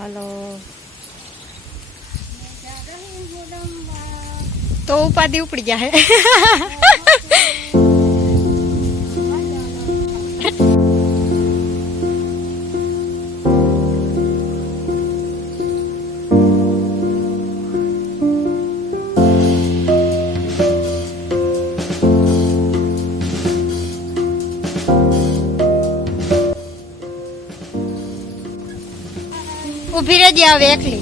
Hello तो उपाधि उपड़ी गया है। ઉભી રહેજે હવે એકલી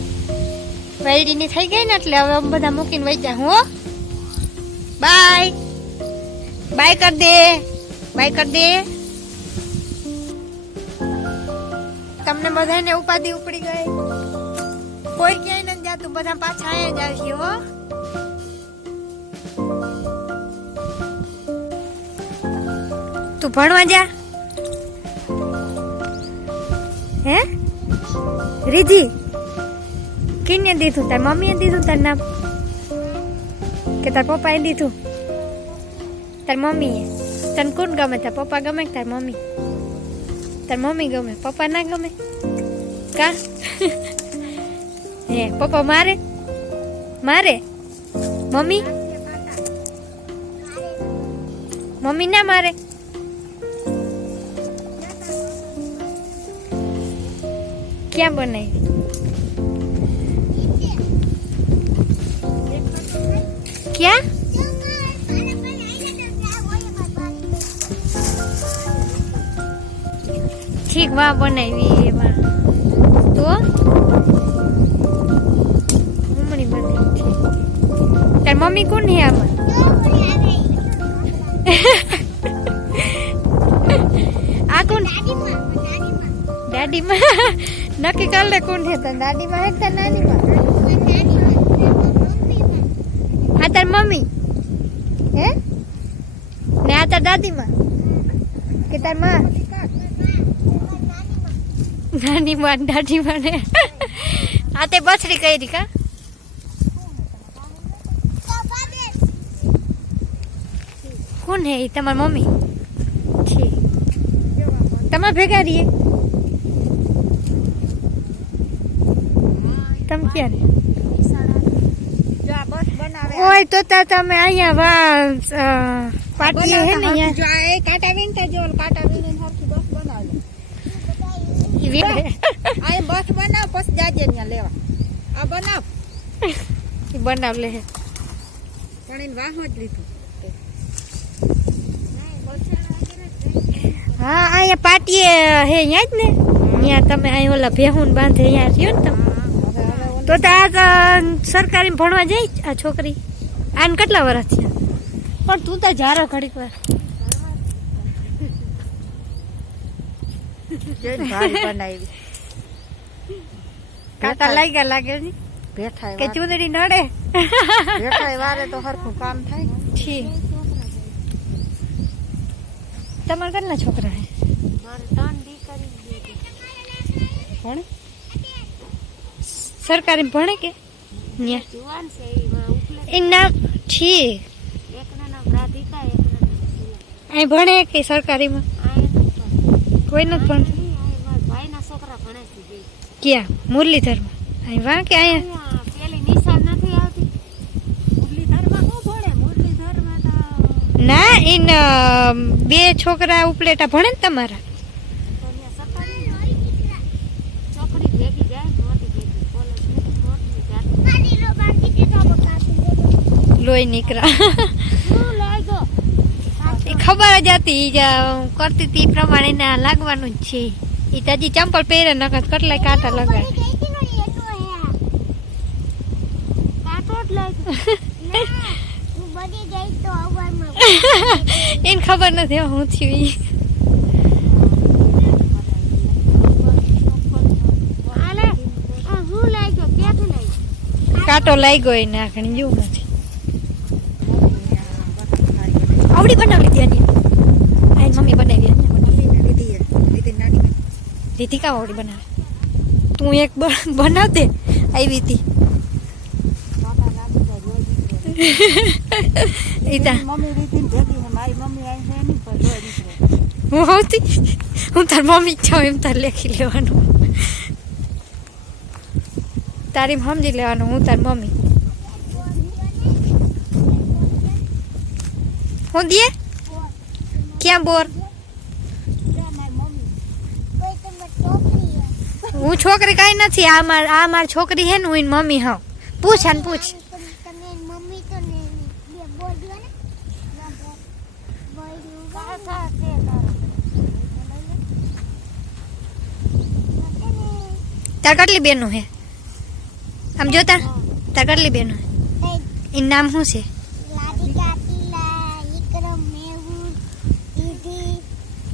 વૈરીની થઈ ગઈ ને એટલે હવે અમે બધા મૂકીને વઈ જા હો બાય બાય કર દે તમને બધાને ઉપાધિ ઉપડી ગઈ કોઈ ક્યાંય નથી જાતું બધા પાછા અહીંયા જ આવશે હો તું ભણવા જા હે रिधि किने दीधु तार मम्मी दीधु तार नाम के तार पप्पा दीधु तार मम्मी तन कोण गमे तार पप्पा गमे तार मम्मी गमे पप्पा ना गमे का हे पप्पा मारे मारे मम्मी मम्मी ना मारे क्या बनाई क्या ठीक वहाँ बनाई तो मम्मी बनाई तार मम्मी कौन है आम आ कौन दादी माँ नक्की कर ले कौन है तार दादी माँ है तार नानी माँ आ तार मम्मी है ने आ तार दादी माँ के तार माँ नानी माँ दादी माँ ने आते बछड़ी कही रही का कौन है तमार मम्मी ठीक तमार भेगा रही है तम क्या रे ओए तो तमे आया पार्टी है ने यहाँ जो आए काटा विनता जो काटा विन हरकी बस बना ले आए बस बना पस जाजे ने लेवा आ बनाव ले पण इन वाह मत लीधु हाँ आया पार्टी है यहाँ ज ने यहाँ तमे आए ओला भेहून बांधे यहाँ रह्यो ने तम तो सरकारी में भणवा जाई आ छोकरी आन કેટલા વર્ષ છે પણ તું તો જારો ઘડીક વાર જઈ ભારી બનાવી કાટા લાગે ની બેઠા કે ચૂંદડી નડે બેઠા વારે તો હરખું કામ થાય ઠીક તમાર કેટલા છોકરા હે મારે 3 દીકરી કોણ सरकारी में भणे के जुवान से इन नाम ठीक एक ना नाम राधिका एक ना नाम आई भणे के सरकारी में कोई न भण भाई ना छोकरा भणे છે क्या मुरलीधर में आई वहां के आया पेली निशान નથી આવતી मुरलीधर में को भणे मुरलीधर में तो ना इन बे छोकरा उपलेटा भणे ने તમારા लोई निकला खबर जाती करती थी प्रमाणे ना लागवानु छे ई ताजी चंपल पहरे नकत कटले काटा लगा काटोट लाग तू बड़ी गई तो अवर में इन खबर નથી હું થયું આલે હું લાગ્યો ક્યાંથી લાગ્યો કાટો લાગ્યો એ નાખણી જેવું નથી आवड़ी बना ली दिया आई मम्मी बनाई दीदी का आवड़ी बना तू एक बना दे आई थी હું તાર મમ્મી છો એમ તાર લેખી લેવાનું તારી સમજી લેવાનું, હું તાર મમ્મી. હું દે ક્યાં બોર? હું છોકરી કઈ નથી, આ માર છોકરી હે ને, હું એની મમ્મી હા. પૂછ આને પૂછ. તાર કેટલી બેનો હે? આમ જોતા તાર કેટલી બેનો હે? એનું નામ શું છે?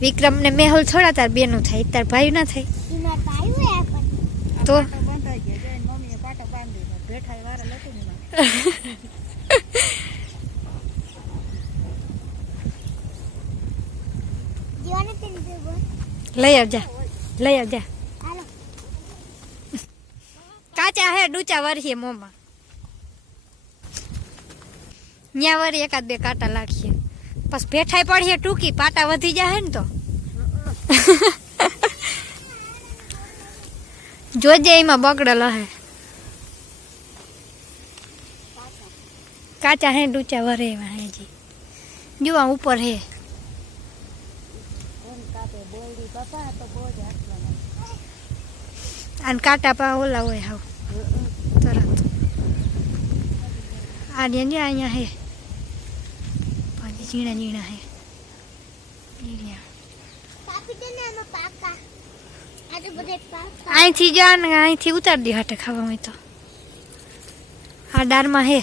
વિક્રમ ને મેહુલ થોડા તાર બેનું થાય, તાર ભાઈ ના થાય તો. લઈ આવજા, લઈ આવજા. કાચા હે ડૂચા વરીએ મોમાં, ન્યા વરી એકાદ બે કાંટા લાગીએ, પછી ભેઠાઈ પડીએ ટૂંકી, પાટા વધી જાય ને તો. જોજે એમાં બગડેલો હે. કાચા હે ડૂચા વરે એમાં હેજી, જોવા ઉપર હે. અને કાંટા પા ઓલા હોય હાવ તરત. આ અહીંયા હે પાછી ઝીણા ઝીણા હે. અહીંથી જા ને અહીંથી ઉતાર દે હાટે ખાવા હોય તો. આ ડારમાં હે.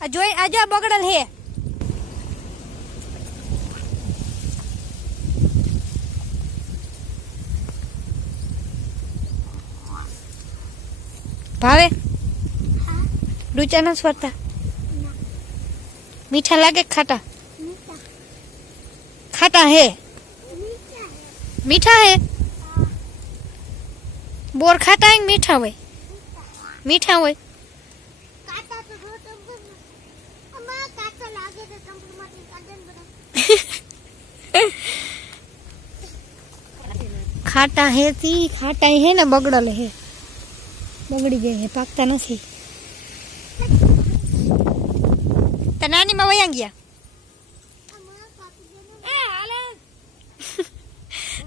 આ જોઈ આ જો બગડલ હે. ભાવે ડૂચા નથી ફરતા? મીઠા લાગે ખાટા? ખાટા હે, મીઠા હે. બોર ખાટા હે મીઠા હોય? મીઠા હોય. ખાટા હે તી ખાટા હે ને બગડલ હે, બગડી ગઈ હે, પાકતા નથી. તો નાની માં વયા ગયા?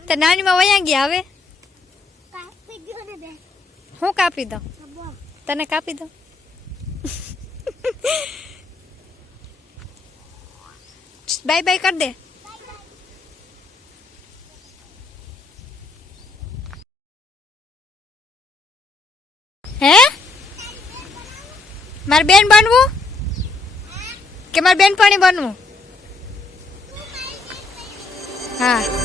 તો નાની માં વયા ગયા હવે? હું કાપી દઉં? તને કાપી દઉં? બાય બાય કર દે. હે મારે બેન બનવું કે મારે બેનપણી બનવું? હા.